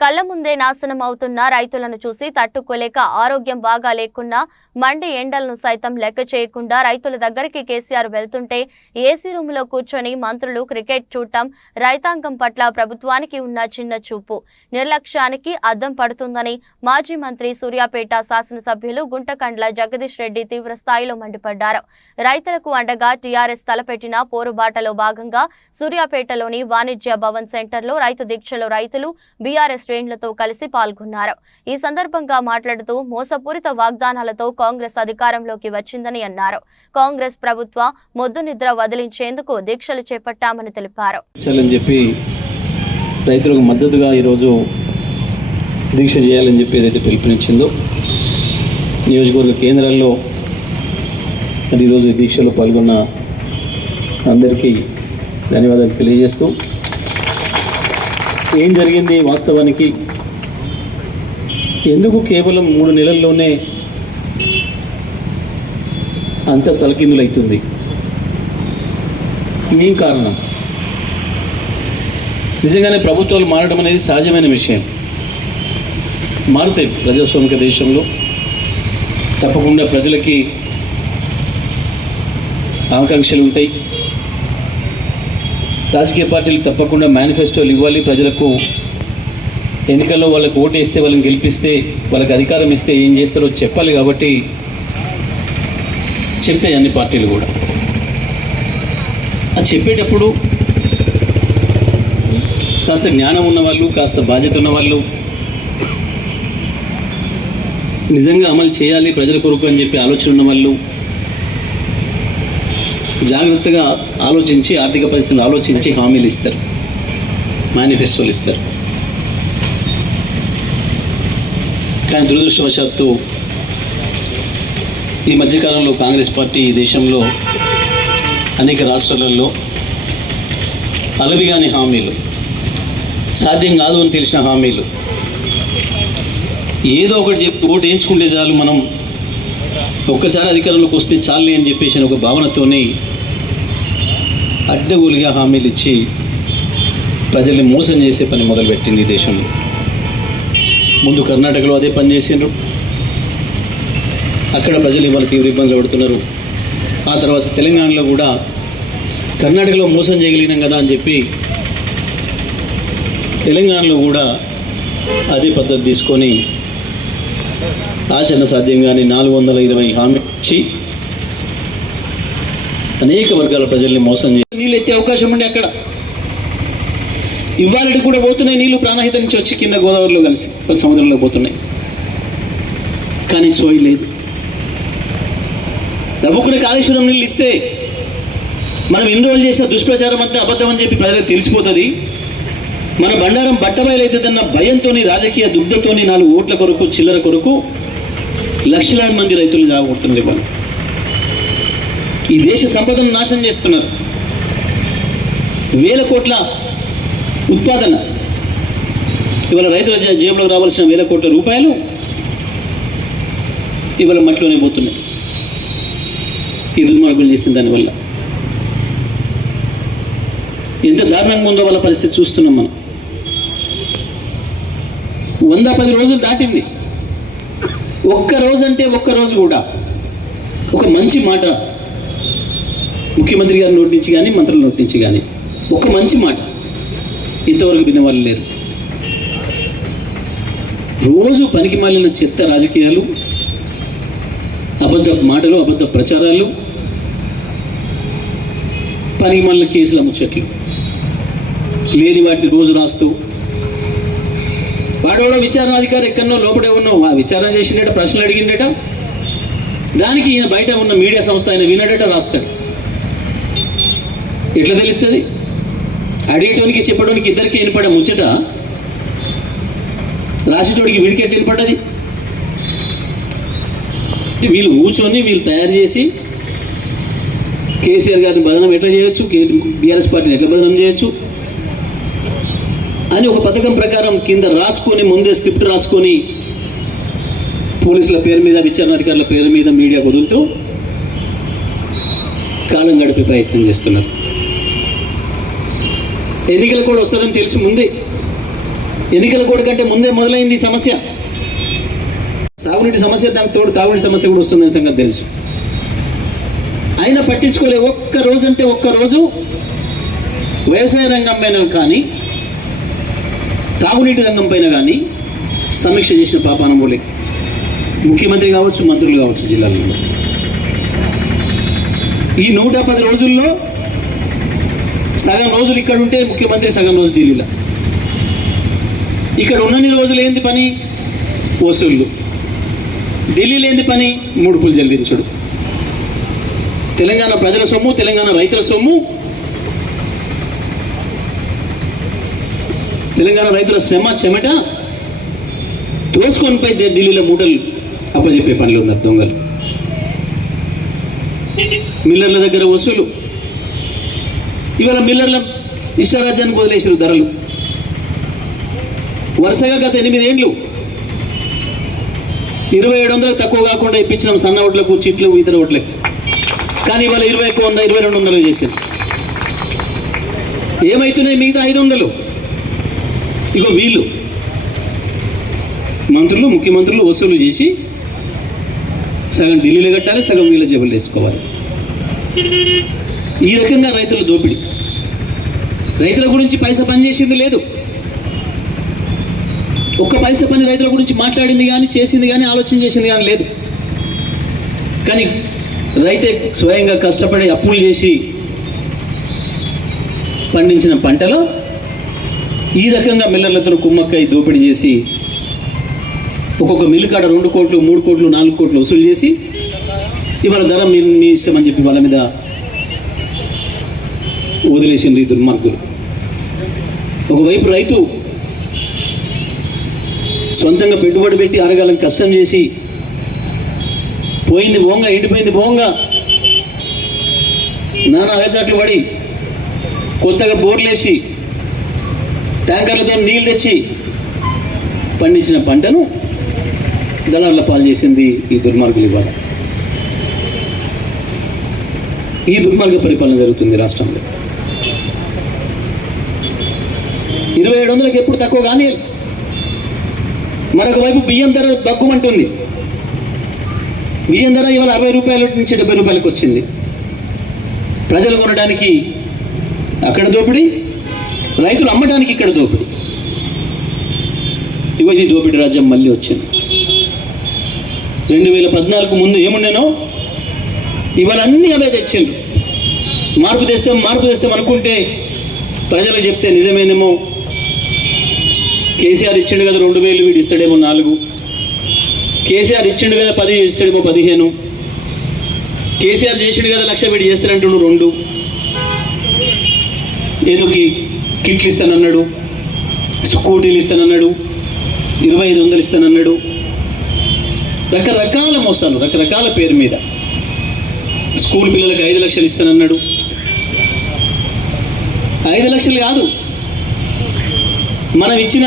కళ్ళ ముందే నాశనం అవుతున్న రైతులను చూసి తట్టుకోలేక ఆరోగ్యం బాగా లేకున్నా మండి ఎండలను సైతం లెక్క చేయకుండా రైతుల దగ్గరికి కేసీఆర్ వెళ్తుంటే ఏసీ రూములో కూర్చొని మంత్రులు క్రికెట్ చూడటం రైతాంగం పట్ల ప్రభుత్వానికి ఉన్న చిన్న చూపు. నిర్లక్ష్యానికి అద్దం పడుతుందని మాజీ మంత్రి సూర్యాపేట శాసనసభ్యులు గుంటకండ్ల జగదీష్ రెడ్డి తీవ్రస్థాయిలో మండిపడ్డారు. రైతులకు అండగా టీఆర్ఎస్ తలపెట్టిన పోరుబాటలో భాగంగా సూర్యాపేటలోని వాణిజ్య భవన్ సెంటర్లో రైతు దీక్షలో రైతులు బీఆర్ఎస్ శ్రేణులతో కలిసి పాల్గొన్నారు. ఈ సందర్భంగా మాట్లాడుతూ మోసపూరిత వాగ్దానాలతో కాంగ్రెస్ అధికారంలోకి వచ్చిందని అన్నారు. కాంగ్రెస్ ప్రభుత్వ మొద్దు నిద్ర వదిలించేందుకు దీక్షలు చేపట్టామని తెలిపారు. చెప్పి రైతులకు మద్దతుగా ఈరోజు దీక్ష చేయాలని చెప్పి ఏదైతే పిలుపునిచ్చిందో నియోజకవర్గ కేంద్రాల్లో మరి ఈరోజు దీక్షలో పాల్గొన్న అందరికీ ధన్యవాదాలు తెలియజేస్తూ ఏం జరిగింది వాస్తవానికి? ఎందుకు కేవలం మూడు నెలల్లోనే అంత తలకిందులవుతుంది ఏం కారణం? నిజంగానే ప్రభుత్వాలు మారడం అనేది సహజమైన విషయం. మారుతాయి ప్రజాస్వామిక దేశంలో తప్పకుండా ప్రజలకి ఆకాంక్షలు ఉంటాయి రాజకీయ పార్టీలు తప్పకుండా మేనిఫెస్టోలు ఇవ్వాలి. ప్రజలకు ఎన్నికల్లో వాళ్ళకు ఓటు వేస్తే వాళ్ళని గెలిపిస్తే వాళ్ళకి అధికారం ఇస్తే ఏం చేస్తారో చెప్పాలి కాబట్టి చెప్తాయి అన్ని పార్టీలు కూడా. అది చెప్పేటప్పుడు కాస్త జ్ఞానం ఉన్నవాళ్ళు కాస్త బాధ్యత ఉన్నవాళ్ళు నిజంగా అమలు చేయాలి. ప్రజల కొరకు అని చెప్పి ఆలోచన ఉన్న వాళ్ళు జాగ్రత్తగా ఆలోచించి ఆర్థిక పరిస్థితిని ఆలోచించి హామీలు ఇస్తారు. మేనిఫెస్టోలు ఇస్తారు. కానీ దురదృష్టవశాత్తు ఈ మధ్యకాలంలో కాంగ్రెస్ పార్టీ ఈ దేశంలో అనేక రాష్ట్రాలలో అలవిగాని హామీలు సాధ్యం కాదు అని తెలిసిన హామీలు. ఏదో ఒకటి చెప్పి ఓటు వేయించుకుంటే చాలు మనం ఒక్కసారి అధికారంలోకి వస్తే చాలే అని చెప్పేసి ఒక భావనతోనే అడ్డగోలుగా హామీలు ఇచ్చి ప్రజల్ని మోసం చేసే పని మొదలుపెట్టింది ఈ దేశంలో. ముందు కర్ణాటకలో అదే పని చేసిండ్రు. అక్కడ ప్రజలు ఇవాళ తీవ్ర ఇబ్బందులు పడుతున్నారు. ఆ తర్వాత తెలంగాణలో కూడా కర్ణాటకలో మోసం చేయగలిగినాం కదా అని చెప్పి తెలంగాణలో కూడా అదే పద్ధతి తీసుకొని ఆచరణ సాధ్యంగానే నాలుగు వందల ఇరవై హామీ ఇచ్చి అనేక వర్గాల ప్రజల్ని మోసం చేసి నీళ్ళు ఎత్తే అవకాశం ఉండే అక్కడ. ఇవాళకి కూడా పోతున్నాయి నీళ్ళు ప్రాణహిత నుంచి వచ్చి కింద గోదావరిలో కలిసి సముద్రంలో పోతున్నాయి. కానీ సోయి లేదు. డబ్బుకునే కాళేశ్వరం నీళ్ళు ఇస్తే మనం ఎన్ని రోజులు చేసిన దుష్ప్రచారం అంతా అబద్ధం అని చెప్పి ప్రజలకు తెలిసిపోతుంది. మన బండారం బట్టబయలైతుందన్న భయంతోని రాజకీయ దుగ్ధతోని నాలుగు ఓట్ల కొరకు చిల్లర కొరకు లక్షలాది మంది రైతులు జాగొడుతున్నారు ఇవాళ. ఈ దేశ సంపదను నాశనం చేస్తున్నారు. వేల కోట్ల ఉత్పాదన. ఇవాళ రైతుల జే- రావాల్సిన వేల కోట్ల రూపాయలు ఇవాళ మట్టిలోనే పోతున్నాయి. ఈ దుర్మార్గులు చేసిన దానివల్ల ఎంత దారుణంగా ఉందో వాళ్ళ పరిస్థితి చూస్తున్నాం మనం. వంద పది రోజులు దాటింది. ఒక్క రోజు అంటే ఒక్క రోజు కూడా. ఒక మంచి మాట ముఖ్యమంత్రి గారి నోటి నుంచి కానీ మంత్రుల నోటి నుంచి కానీ ఒక మంచి మాట ఇంతవరకు వినేవాళ్ళు లేరు. రోజు పనికి మాలిన చెత్త రాజకీయాలు అబద్ధ మాటలు అబద్ధ ప్రచారాలు పనికి మాలిన కేసుల ముచ్చట్లు లేని వాటిని రోజు రాస్తూ వాడెవడో విచారణాధికారి ఎక్కడనో లోపడే ఉన్నో విచారణ చేసిండట ప్రశ్నలు అడిగిండట దానికి ఈయన బయట ఉన్న మీడియా సంస్థ ఆయన వినడట రాస్తాడు. ఎట్లా తెలుస్తుంది? అడిగేటోనికి చెప్పడానికి ఇద్దరికి వినపడే ముచ్చట రాసేటోడికి వీడికి ఎట్లా వినపడ్డది? వీళ్ళు కూర్చొని వీళ్ళు తయారు చేసి కేసీఆర్ గారిని బదనం ఎట్లా చేయొచ్చు? బీఆర్ఎస్ పార్టీని ఎట్లా బదనం చేయొచ్చు? అని ఒక పథకం ప్రకారం కింద రాసుకొని ముందే స్క్రిప్ట్ రాసుకొని పోలీసుల పేరు మీద విచారణాధికారుల పేరు మీద మీడియా వదులుతూ కాలం గడిపే ప్రయత్నం చేస్తున్నారు. ఎన్నికలు కూడా వస్తుందని తెలిసి ముందే. ఎన్నికల కోడ్ కంటే ముందే మొదలైంది ఈ సమస్య. సాగునీటి సమస్య దానికి తోడు తాగునీటి సమస్య కూడా వస్తుందని సంగతి తెలుసు. అయినా పట్టించుకోలే ఒక్క రోజు అంటే ఒక్క రోజు వ్యవసాయ రంగం పైన కానీ తాగునీటి రంగం పైన కానీ సమీక్ష చేసిన పాపానం పోలే ముఖ్యమంత్రి కావచ్చు మంత్రులు కావచ్చు జిల్లాలో. ఈ నూట పది రోజుల్లో సగం రోజులు ఇక్కడ ఉంటే ముఖ్యమంత్రి సగం రోజు ఢిల్లీలో. ఇక్కడ ఉన్నన్ని రోజులు ఏంది పని? వసూళ్ళు ఢిల్లీలో ఏంది పని? ముడుపులు చెల్లించుడు. తెలంగాణ ప్రజల సొమ్ము తెలంగాణ రైతుల సొమ్ము. తెలంగాణ రైతుల శ్రమ చెమట తోసుకొని పోయి ఢిల్లీలో మూటలు అప్పచెప్పే పనులు ఉన్నారు దొంగలు. మిల్లర్ల దగ్గర వసూలు. ఇవాళ మిల్లర్ల ఇష్టారాజ్యానికి వదిలేసారు ధరలు. వరుసగా గత ఎనిమిదేండ్లు ఇరవై ఏడు వందలకు తక్కువ కాకుండా ఇప్పించినాం సన్న ఓట్లకు చిట్లు ఇతర ఓట్లకు. కానీ ఇవాళ ఇరవై ఎక్కువ వంద ఇరవై రెండు వందలు చేశారు ఏమైతున్నాయి మిగతా ఐదు వందలు? ఇగో వీళ్ళు. మంత్రులు ముఖ్యమంత్రులు వసూలు చేసి సగం ఢిల్లీలో కట్టాలి సగం వీళ్ళ జేబులు వేసుకోవాలి. ఈ రకంగా రైతుల దోపిడీ. రైతుల గురించి పైస పని చేసింది లేదు. ఒక్క పైస పని రైతుల గురించి మాట్లాడింది కానీ చేసింది కానీ ఆలోచన చేసింది కానీ లేదు. కానీ రైతే స్వయంగా కష్టపడి అప్పులు చేసి పండించిన పంటలో ఈ రకంగా మిల్లర్లతో కుమ్మక్కై దోపిడీ చేసి ఒక్కొక్క మిల్లు కాడ రెండు కోట్లు మూడు కోట్లు నాలుగు కోట్లు వసూలు చేసి ఇవాళ ధర మీ మీ ఇష్టం అని చెప్పి వాళ్ళ మీద వదిలేసింది ఈ దుర్మార్గులు ఒకవైపు రైతు సొంతంగా పెట్టుబడి పెట్టి అరగాలం కష్టం చేసి పోయింది బోంగా ఎండిపోయింది బోంగా నానా అగచాట్లు పడి కొత్తగా బోర్లేసి ట్యాంకర్లతో నీళ్ళు తెచ్చి పండించిన పంటను దళారుల పాలు చేసింది ఈ దుర్మార్గులు ఇవాళ. ఈ దుర్మార్గ పరిపాలన జరుగుతుంది రాష్ట్రంలో. ఇరవై ఏడు వందలకు ఎప్పుడు తక్కువ కానీ మరొక వైపు బియ్యం ధర తక్కువంటుంది బియ్యం ధర ఇవాళ అరవై రూపాయల నుంచి డెబ్బై రూపాయలకు వచ్చింది. ప్రజలు కొనడానికి అక్కడ దోపిడీ రైతులు అమ్మడానికి ఇక్కడ దోపిడీ. ఇవ ఇది దోపిడీ రాజ్యం మళ్ళీ వచ్చింది. రెండు వేల పద్నాలుగు ముందు ఏముండేనో ఇవాళ అన్నీ అవే తెచ్చిండ్రు. మార్పు తెస్తాం మార్పు తెస్తాం అనుకుంటే ప్రజలకు చెప్తే నిజమేనేమో కేసీఆర్ ఇచ్చిండు కదా రెండు వేలు వీడు ఇస్తాడేమో నాలుగు. కేసీఆర్ ఇచ్చిండు కదా పది ఇస్తాడేమో పదిహేను. కేసీఆర్ చేసిండు కదా లక్ష వీడు చేస్తాడంటుండు రెండు. ఏదో కిట్లు ఇస్తానన్నాడు? స్కూటీలు ఇస్తానన్నాడు? ఇరవై ఐదు వందలు ఇస్తానన్నాడు? రకరకాల మోసాలు రకరకాల పేరు మీద. స్కూల్ పిల్లలకు ఐదు లక్షలు ఇస్తానన్నాడు. ఐదు లక్షలు కాదు. మనం ఇచ్చిన